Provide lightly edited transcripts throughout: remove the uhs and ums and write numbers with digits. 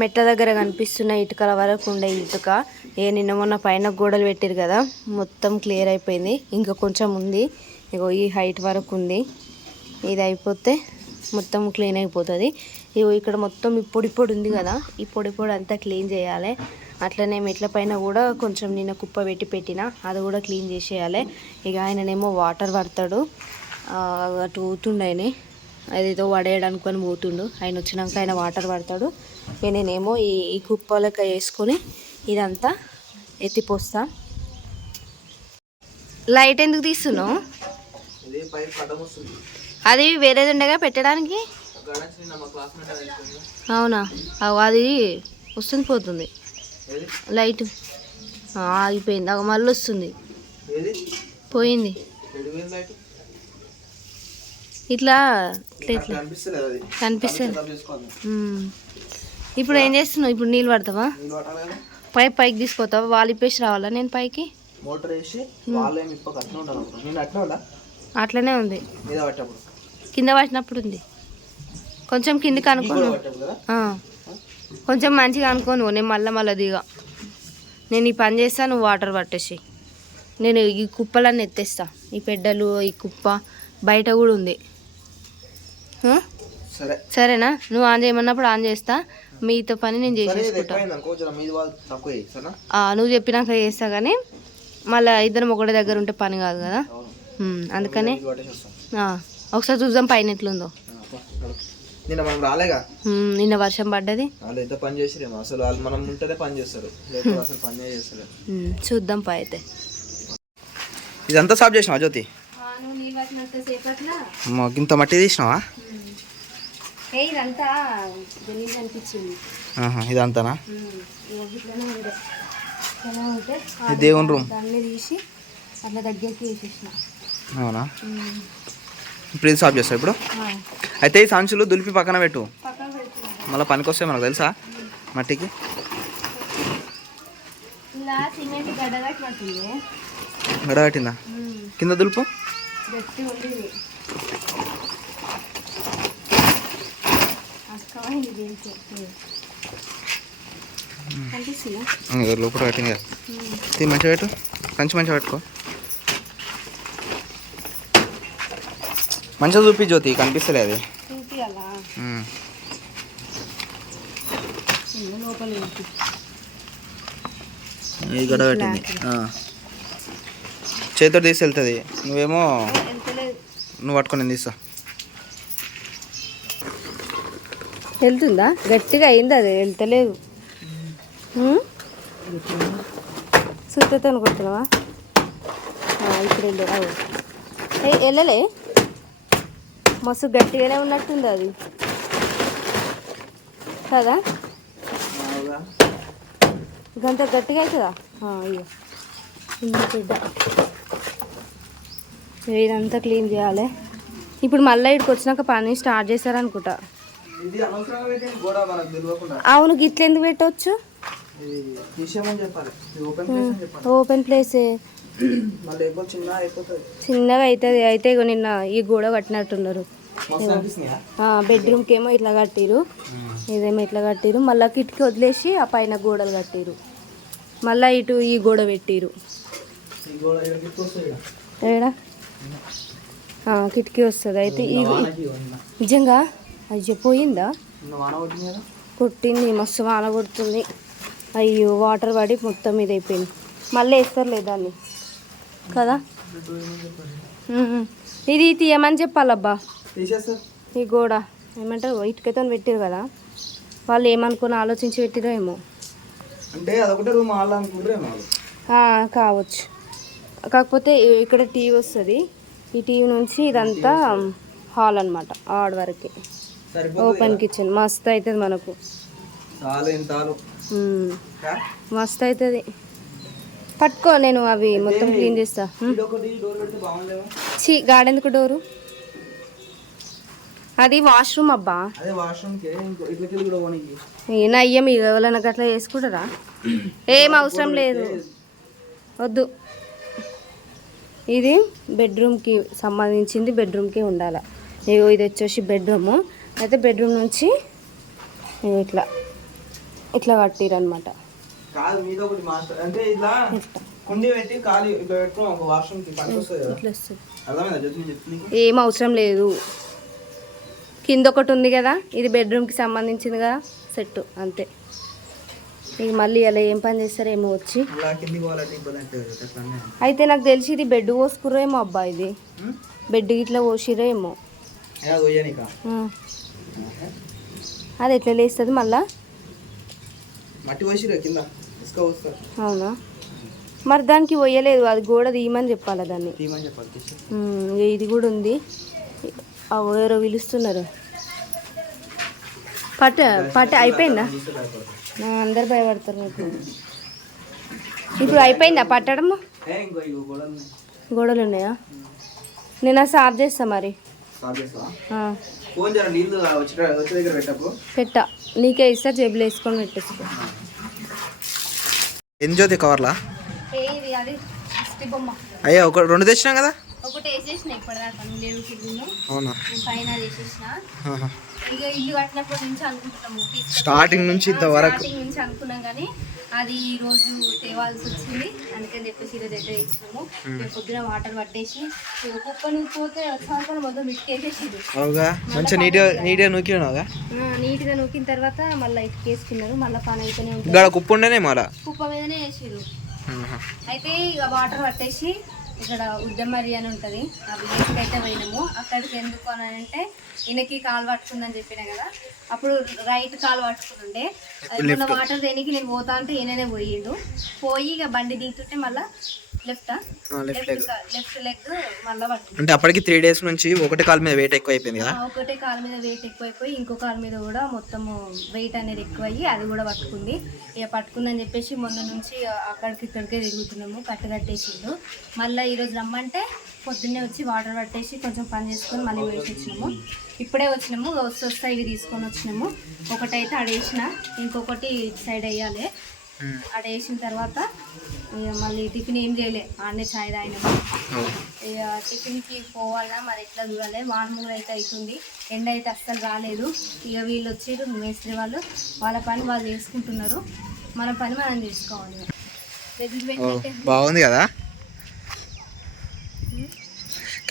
మెట్ల దగ్గర కనిపిస్తున్న ఇటుకల వరకు ఉండే ఇటుక నిన్న మొన్న పైన గోడలు పెట్టారు కదా, మొత్తం క్లియర్ అయిపోయింది. ఇంకా కొంచెం ఉంది, ఇగో ఈ హైట్ వరకు ఉంది. ఇది అయిపోతే మొత్తం క్లీన్ అయిపోతుంది. ఇగో ఇక్కడ మొత్తం ఈ పొడి ఉంది కదా, ఈ పొడి అంతా క్లీన్ చేయాలి. అట్లనే మెట్ల పైన కూడా కొంచెం నిన్న కుప్ప పెట్టిన అది కూడా క్లీన్ చేసేయాలి. ఇక ఆయననేమో వాటర్ పడతాడు, అటు పోతుండయని అదేదో వడేయడానికి అని పోతుండు. ఆయన వచ్చినాక ఆయన వాటర్ పడతాడు. ఇక నేనేమో ఈ కుప్పలకి వేసుకొని ఇదంతా ఎత్తిపోస్తా. లైట్ ఎందుకు తీస్తున్నావు? అది వేరేది ఉండగా పెట్టడానికి. అవునా? అది వస్తుంది పోతుంది లైట్, ఆగిపోయింది. మళ్ళీ వస్తుంది, పోయింది. ఇట్లా కనిపిస్తుంది. ఇప్పుడు ఏం చేస్తున్నావు? ఇప్పుడు నీళ్ళు పడతావా? పైకి తీసుకోతావా? వాళ్ళు ఇప్పేసి రావాలా నేను పైకి? అట్లనే ఉంది, కింద పట్టినప్పుడు ఉంది. కొంచెం కిందికి అనుకోను, కొంచెం మంచిగా అనుకోను. నేను మళ్ళీ దిగా. నేను ఈ పని చేస్తా, నువ్వు వాటర్ పట్టేసి. నేను ఈ కుప్పలన్నీ ఎత్తేస్తా. ఈ పెడ్డలు, ఈ కుప్ప బయట కూడా ఉంది. సరేనా? నువ్వు ఆన్ చేయమన్నప్పుడు ఆన్ చేస్తా, మీతో పని నేను చేసేసుకుంటా. నువ్వు చెప్పినాక చేస్తా, కానీ మళ్ళీ ఇద్దరం ఒకటే దగ్గర ఉంటే పని కాదు కదా, అందుకని ఒకసారి చూద్దాం పైన ఎట్లుందో. నిన్న వర్షం పడ్డది, చూద్దాం పై అయితే. ఇదంతా సాఫ్ చేసినావా జ్యోతి? ఇంత మట్టి తీసినావా? ఇదంతానా? దేవుని రూమ్ అవునా? ఇప్పుడు ఇది సాఫ్ చేస్తావు ఇప్పుడు? అయితే ఈ సంచులు దులిపి పక్కన పెట్టు, మళ్ళీ పనికి వస్తాయి మనకు తెలుసా మట్టికి. గడగట్టిందా? కింద దులుపు. లోపల పెట్టింది కదా, మంచిగా పెట్టు, మంచిగా పెట్టుకో. మంచిగా చూపి జ్యోతి, కనిపిస్తలే అది. ఇది గడ పెట్టింది, చేతితో తీసి వెళ్తుంది. నువ్వేమో నువ్వు పట్టుకొని నేను తీస్తా. వెళ్తుందా? గట్టిగా అయింది, అది వెళ్తలేదు. సుత్తతో అనుకుంటున్నావా? ఇప్పుడు వెళ్ళలే, మస్తు గట్టిగానే ఉన్నట్టుంది అది కదా, గంత గట్టిగా అవుతుందా? ఇదంతా క్లీన్ చేయాలి. ఇప్పుడు మళ్ళీ ఇక్కడికి వచ్చినాక పని స్టార్ట్ చేశారనుకుంటా. అవును, గిట్ల ఎందుకు పెట్టవచ్చు? ఓపెన్ ప్లేసే, చిన్నగా అవుతుంది. అయితే ఇగో నిన్న ఈ గోడ కట్టినట్టున్నారు. బెడ్రూమ్కి ఏమో ఇట్లా కట్టిరు, ఇదేమో ఇట్లా కట్టిరు. మళ్ళీ కిటికీ వదిలేసి ఆ పైన గోడలు కట్టిరు. మళ్ళీ ఇటు ఈ గోడ పెట్టిరు. ఏడా కిటికీ వస్తుంది. అయితే నిజంగా అది పోయిందా? కొట్టింది, మస్తు వాన కొడుతుంది. అయ్యో, వాటర్ పడి మొత్తం ఇది అయిపోయింది. మళ్ళీ వేస్తారులే దాన్ని కదా. ఇది తీయమని చెప్పాలబ్బా. ఈ గోడ ఏమంటారు, ఇటుకతో పెట్టారు కదా, వాళ్ళు ఏమనుకుని ఆలోచించి పెట్టిరో ఏమో. కావచ్చు. కాకపోతే ఇక్కడ టీవీ వస్తుంది, ఈ టీవీ నుంచి ఇదంతా హాల్ అనమాట, ఆడ వరకే. ఓపెన్ కిచెన్ మస్తు అవుతుంది మనకు, మస్తు అవుతుంది. పట్టుకో, నేను అవి మొత్తం క్లీన్ చేస్తా. గార్డెన్కు డోరు, అది వాష్రూమ్ అబ్బా. ఏనా అయ్యా, మీరు ఎవరైనా అట్లా చేసుకుంటారా? ఏం అవసరం లేదు, వద్దు. ఇది బెడ్రూమ్కి సంబంధించింది, బెడ్రూమ్కి ఉండాలి. ఇది వచ్చేసి బెడ్రూము. అయితే బెడ్రూమ్ నుంచి ఇట్లా ఇట్లా కట్టిరనమాట. కాదు మీద ఒకటి మాస్టర్ అంటే ఇట్లా కుండి పెట్టి ఖాళీ ఇట్లా పెట్టుకుని ఒక వాష్రూమ్కి పనికి వస్తుంది కదా. ఇట్లా వస్తుంది. అర్థమైందా జ్యోతి నేను చెప్తుంది? ఏం అవసరం లేదు. కింద ఒకటి ఉంది కదా, ఇది బెడ్రూమ్కి సంబంధించింది కదా, సెట్ అంతే. ఇక మళ్ళీ అలా ఏం పని చేస్తారేమో వచ్చి. అలా కిందికి పోవాలంటే ఇబ్బంది అవుతుంది అట్లా. అయితే నాకు తెలిసి ఇది బెడ్ పోసుకుర్రేమో అబ్బా, ఇది బెడ్ ఇట్లా పోసిరేమో. అది ఎట్లా లేస్తుంది మళ్ళా? మట్టి పోసిరా కింద ఇసుక పోస్తారు. అవునా? మరి దానికి పోయలేదు, అది గోడ తీయమని చెప్పాలా దాన్ని. ఇక ఇది కూడా ఉంది. ఎవరో పిలుస్తున్నారు. పట్ట పట్ట అయిపోయిందా? అందరు భయపడతారు మీకు. ఇప్పుడు అయిపోయిందా పట్టడము? గోడలు ఉన్నాయా? నేను అది సాఫ్ చేస్తా మరి. పెట్టా నీకే ఇస్తా, జేబులో వేసుకొని పెట్టేసుకో. ఎంజోది కవర్లా అయ్యా ఒక 2 తెచ్చినాం కదా. ఒకటి వేసేసిన ఇప్పటిదాకా లేవు కింద. అవునా? పైన వేసేసిన. ఇక ఇల్లు కట్టినప్పటి నుంచి అనుకుంటున్నాము, స్టార్టింగ్ నుంచి ఇంతవరకు అనుకున్నాం కానీ అది ఈ రోజు తేవాల్సి వచ్చింది. అందుకని చెప్పేసి ఈరోజు అయితే ఇచ్చినాము. రేపు పొద్దున వాటర్ పట్టేసి కుక్కని పోతే వచ్చాక మొత్తం మిట్టుకేసేసారు. మంచిగా నీట్గా నూకినావుగా. నీట్గా నూకిన తర్వాత మళ్ళీ ఇటుకేసుకున్నారు. మళ్ళీ పని అయితేనే ఉంటుంది. కుప్ప ఉండేనే మళ్ళా కుప్ప మీదనే వేసారు. అయితే ఇక వాటర్ పట్టేసి ఇక్కడ ఉద్దమరి అని ఉంటుంది, ఆ విలేజ్కి అయితే పోయినాము. అక్కడికి ఎందుకు అని అంటే ఈయనకి కాలు పట్టుకుందని చెప్పినా కదా, అప్పుడు రైట్ కాలు పట్టుకుంటుండే. మొన్న వాటర్ దేనికి నేను పోతా అంటే ఈయననే పోయిండు. పోయి ఇక బండి దిగుతుంటే మళ్ళీ లెఫ్ట్ లెగ్ మళ్ళీ పట్టుకుంది. అంటే అప్పటికి 3 days నుంచి ఒకటే కాలు మీద వెయిట్ ఎక్కువ అయిపోయింది కదా. ఒకటే కాలు మీద వెయిట్ ఎక్కువైపోయి ఇంకో కాలు మీద కూడా మొత్తము వెయిట్ అనేది ఎక్కువయ్యి అది కూడా పట్టుకుంది. ఇక పట్టుకుందని చెప్పేసి మొన్న నుంచి అక్కడికి ఇక్కడికే తిరుగుతున్నాము. కట్టేసిండు. మళ్ళీ ఈరోజు రమ్మంటే పొద్దున్నే వచ్చి వాటర్ పట్టేసి కొంచెం పని చేసుకొని మళ్ళీ వేసి వచ్చినాము. ఇప్పుడే వచ్చినాము, వస్తా ఇవి తీసుకొని వచ్చినాము. ఒకటైతే అడేసిన, ఇంకొకటి ఇటు సైడ్ వేయాలి. అక్కడ వేసిన తర్వాత ఇక మళ్ళీ టిఫిన్ ఏం చేయలే, ఆడనే ఛాయ్ తాగినాము. ఇక టిఫిన్కి పోవాలన్నా మరి ఎట్లా చూడాలి. వానమూరు అయితే అవుతుంది, ఎండ అయితే అస్సలు రాలేదు. ఇక వీళ్ళు వచ్చారు మేస్త్రి వాళ్ళు, వాళ్ళ పని వాళ్ళు చేసుకుంటున్నారు, మన పని మనం చేసుకోవాలి. బాగుంది కదా,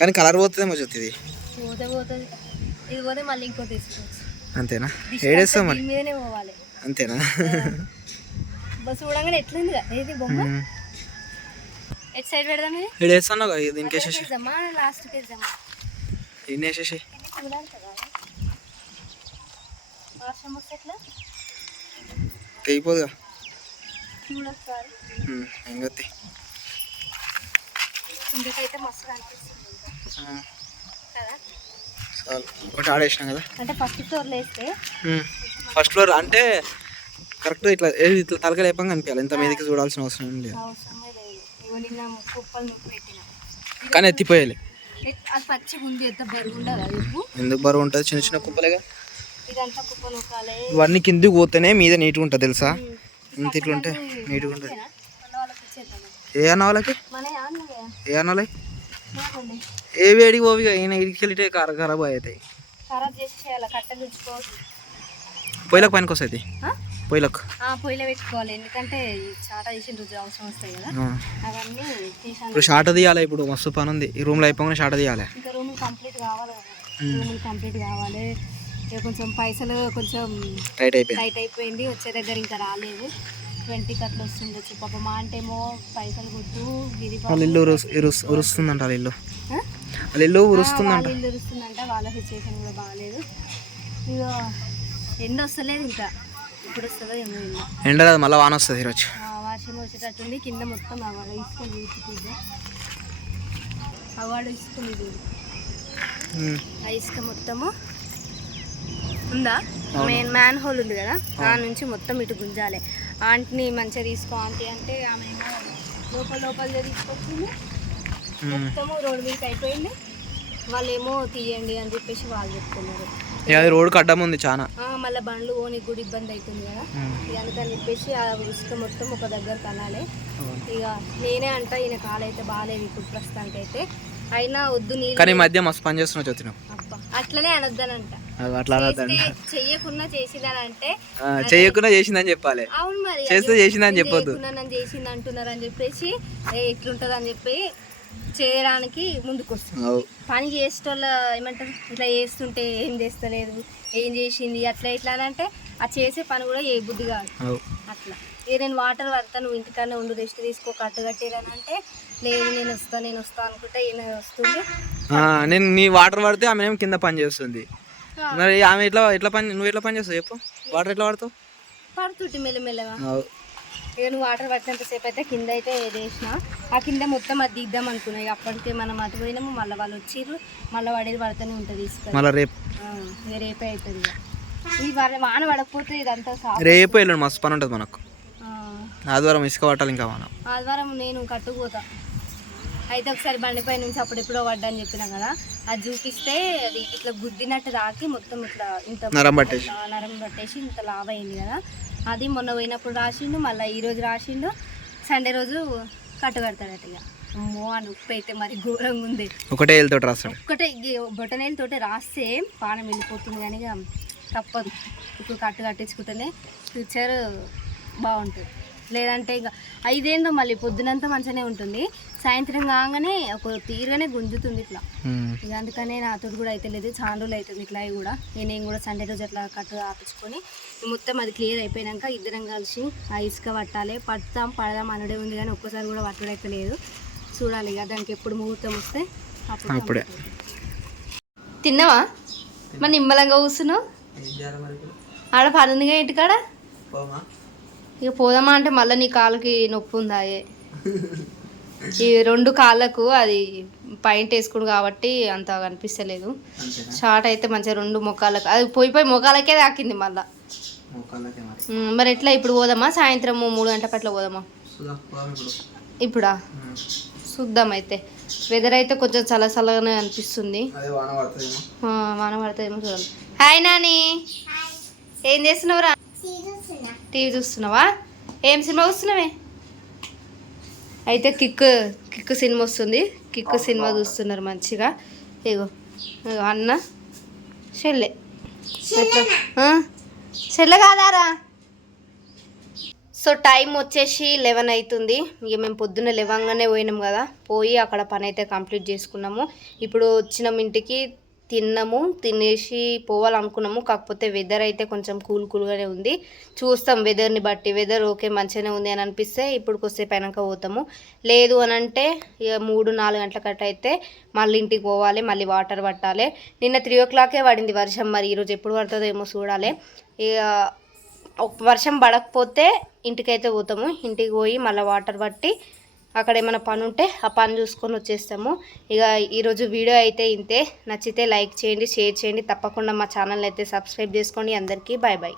కానీ కలర్ పోతుందేమో చూస్తుంది. పోతుంది ఇది పోతే మళ్ళీ ఇంకో తీసుకోవచ్చు. అంతేనా? ఏడేస్తాం మరి మీదనే పోవాలి. అంతేనా? చూడంగానే ఎట్లుంది ఏది బొమ్మ. ఎట్ సైడ్ పెడదాం? ఇది వేస్తాను దీనికి వేసేసి లాస్ట్కి వేద్దామా? ఇన్ని వేసేసి వర్షం వస్తే ఎట్లా తెగిపోదుగా. చూడొకసారి ఇంకైతే మస్తు అనిపిస్తుంది కదా. ఒకటి ఆడేసినాం కదా. అంటే ఫస్ట్ ఫ్లోర్లో వేస్తే ఫస్ట్ ఫ్లోర్ అంటే కరెక్ట్ ఇట్లా ఇట్లా తలక లేపంగా అనిపించాలి. ఇంత మీదకి చూడాల్సిన అవసరం లేదు. కానీ ఎత్తిపోయాలి. ఎందుకు బరువు ఉంటుంది? చిన్న చిన్న కుప్పలేగా. ఇవన్నీ కిందికి పోతేనే మీద నీట్గా ఉంటుంది తెలుసా. ఇంత ఇట్లా ఉంటే నీట్గా ఉంటుంది. ఏ అన్న వాళ్ళకి ఏ వేడికి పోవిగా ఈయన ఇడికి వెళ్తే ఖరాబ్ అవుతాయి. పొయ్యిలకు పనికి వస్తాయి. పొయ్యిలో పెట్టుకోవాలి, ఎందుకంటే చాట తీసిన రోజు అవసరం వస్తాయి కదా. అవన్నీ ఇప్పుడు షాట తీయాలి. ఇప్పుడు మస్తు పని ఉంది. ఈ రూమ్లో అయిపోగానే షాట తీయాలి. ఇంకా రూమ్ కంప్లీట్ కావాలి ఇక కొంచెం పైసలు కొంచెం టైట్ అయిపోయింది. వచ్చే దగ్గర ఇంకా రాలేదు. 20 కట్లు వస్తుండొచ్చు పాప. మా అంటేమో పైసలు కొట్టు ఇల్లు ఉరుస్తుందంట. ఇల్లు ఉరుస్తుందంట. వాళ్ళ సిచ్యువేషన్ కూడా బాగాలేదు. ఇక ఎండ వస్తలేదు, ఇంకా ఇప్పుడు వస్తుందో ఏమో. ఎండ రాదు, మళ్ళీ వాన వస్తుంది ఈరోజు. వర్షం వచ్చేటట్టుంది. కింద మొత్తం అవాడు ఇసుకొని చూసి అవాడు ఇసుకొని చూడు. ఆ ఇసుక మొత్తము ఉందా, మ్యాన్ హోల్ ఉంది కదా, దాని నుంచి మొత్తం ఇటు గుంజాలి. ఆంటీని మంచిగా తీసుకో ఆంటీ అంటే ఆమె లోపల తీసుకొచ్చింది. మొత్తము రోడ్డు మీదకి అయిపోయింది. వాళ్ళేమో తీయండి అని చెప్పేసి వాళ్ళు చెప్తున్నారు. రోడ్డు అడ్డం ఉంది చాలా. మళ్ళీ బండ్లు ఓనికి కూడా ఇబ్బంది అవుతుంది కదా. ఇక అందుకని చెప్పేసి ఆ ఇసుక మొత్తం ఒక దగ్గర కనాలి. ఇక నేనే అంట ఈయన కాలైతే బాగాలేదు ఇప్పుడు ప్రస్తుతానికి అయితే. అయినా వద్దు నీళ్ళు. కానీ మధ్య మస్తు పని చేస్తున్నా. అబ్బా అట్లనే అనొద్దనంట. అట్లా అనొద్దండి. చెయ్యకుండా చేసిందని చేయకుండా చేసిందని చెప్పాలి, అవును మరి చేస్తే చేసిందని చెప్పొద్దు. నన్ను చేసింది అంటున్నారు అని చెప్పేసి ఎట్లుంటది అని చెప్పి చేయడానికి ముందుకు వస్తుంది. పని చేసేటోళ్ళ ఏమంటారు, ఇట్లా చేస్తుంటే ఏం చేస్తలేదు, ఏం చేసింది అట్లా ఇట్లా అని అంటే ఆ చేసే పని కూడా ఏ బుద్ధి కాదు. అట్లా నేను వాటర్ పడతా, నువ్వు ఇంటికన్నా ఉండు, రెస్ట్ తీసుకో, కట్టుకట్టేదని అంటే లేదు నేను వస్తా అనుకుంటే ఈయన వస్తుంది. నేను నీ వాటర్ పడితే ఆమె ఏమో కింద పని చేస్తుంది. మరి ఆమె ఎట్లా పని, నువ్వు ఎట్లా పని చేస్తావు చెప్పు? వాటర్ ఎట్లా పడతావు? పడుతుంటే మెల్లమెల్లగా. ఇక నువ్వు వాటర్ పట్టినంతసేపు అయితే కింద అయితే వేసిన, ఆ కింద మొత్తం అది దిద్దాం అనుకున్నా. ఇక అప్పటికే మనం అటు పోయినాము, మళ్ళీ వాళ్ళు వచ్చిర్రు, మళ్ళీ పడేది పడుతూనే ఉంటుంది తీసుకొని. రేపే అవుతుంది. ఈ వాన పడకపోతే ఇదంతా రేపు వెళ్ళండి, మస్తు పని ఉంటుంది మనకు. ఆదివారం ఇసుక పట్టాలి. ఇంకా మనం ఆదివారం నేను కట్టుకుపోతా. అయితే ఒకసారి బండిపై నుంచి అప్పుడెప్పుడో పడ్డా అని చెప్పినా కదా, అది చూపిస్తే అది ఇట్లా గుద్దినట్టు తాకి మొత్తం ఇట్లా ఇంత నరం పట్టేసి ఇంత లావ్ అయింది కదా. అది మొన్న పోయినప్పుడు రాసిండు, మళ్ళీ ఈరోజు రాసిండు, సండే రోజు కట్టుకడతాడట. ఇక అమ్మో ఆ నొప్పి అయితే మరి ఘోరంగా ఉంది. ఒకటే ఏళ్ళతోటి రాస్తాడు, ఒక్కటే బొటనేళ్ళతోటి రాస్తే పానం వెళ్ళిపోతుంది. కానీ ఇక తప్పదు, ఇప్పుడు కట్టించుకుంటేనే ఫ్యూచర్ బాగుంటుంది. లేదంటే ఇక 5 ఏళ్ళు మళ్ళీ పొద్దునంతా మంచిగానే ఉంటుంది, సాయంత్రం కాగానే ఒక తీరుగానే గుంజుతుంది ఇట్లా. ఇక అందుకనే నాతో కూడా అయితే లేదు, చాలా రోజులు అవుతుంది ఇట్లా కూడా. నేను కూడా సండే రోజు అట్లా ఆపించుకొని మొత్తం అది క్లియర్ అయిపోయాక ఇద్దరం కలిసి ఆ ఇసుక పట్టాలి. పడదాం అనడే ఉంది, కానీ ఒక్కసారి కూడా పట్టడైతే లేదు. చూడాలి ఇక దానికి ఎప్పుడు ముహూర్తం వస్తే అప్పుడే. తిన్నావా? మరి నిమ్మలంగా కూర్చున్నావు ఆడ పనుందిగా ఇంటికాడ. ఇక పోదామా అంటే మళ్ళీ నీ కాళ్ళకి నొప్పి ఉందాయే. ఈ 2 కాళ్ళకు అది పాయింట్ వేసుకుడు కాబట్టి అంత కనిపిస్తలేదు. షార్ట్ అయితే మంచిగా 2 మొక్కలకు అది పోయి మొక్కలకే తాకింది మళ్ళా. మరి ఎట్లా ఇప్పుడు పోదామా? సాయంత్రం 3 గంటలకు అట్లా పోదామా? ఇప్పుడా? చూద్దాం. అయితే వెదర్ అయితే కొంచెం చల్లగానే అనిపిస్తుంది. వాన పడుతుందేమో చూద్దాం. హాయ్ నాని, ఏం చేస్తున్నావురా? టీవీ చూస్తున్నావా? ఏం సినిమా చూస్తున్నావే? అయితే కిక్కు సినిమా వస్తుంది, కిక్కు సినిమా చూస్తున్నారు మంచిగా. ఇగో అన్న చెల్లె కాదారా. సో టైం వచ్చేసి 11 అవుతుంది. ఇక మేము పొద్దున్న లేవంగానే పోయినాం కదా, పోయి అక్కడ పని అయితే కంప్లీట్ చేసుకున్నాము. ఇప్పుడు వచ్చినాము ఇంటికి, తిన్నాము, తినేసి పోవాలనుకున్నాము. కాకపోతే వెదర్ అయితే కొంచెం కూల్గానే ఉంది. చూస్తాం వెదర్ని బట్టి. వెదర్ ఓకే మంచిగానే ఉంది అని అనిపిస్తే ఇప్పుడు కొద్దిసేపు అయినాక పోతాము. లేదు అని అంటే ఇక 3-4 గంటల కట్ట అయితే మళ్ళీ ఇంటికి పోవాలి, మళ్ళీ వాటర్ పట్టాలి. నిన్న 3 o'clockకే పడింది వర్షం, మరి ఈరోజు ఎప్పుడు పడుతుందో ఏమో చూడాలి. ఇక వర్షం పడకపోతే ఇంటికైతే పోతాము. ఇంటికి పోయి మళ్ళీ వాటర్ పట్టి అక్కడ ఏమైనా పని ఉంటే ఆ పని చూసుకొని వచ్చేస్తాము. ఇక ఈరోజు వీడియో అయితే ఇంతే. నచ్చితే లైక్ చేయండి, షేర్ చేయండి, తప్పకుండా మా ఛానల్ అయితే సబ్స్క్రైబ్ చేసుకోండి. అందరికీ బాయ్ బాయ్.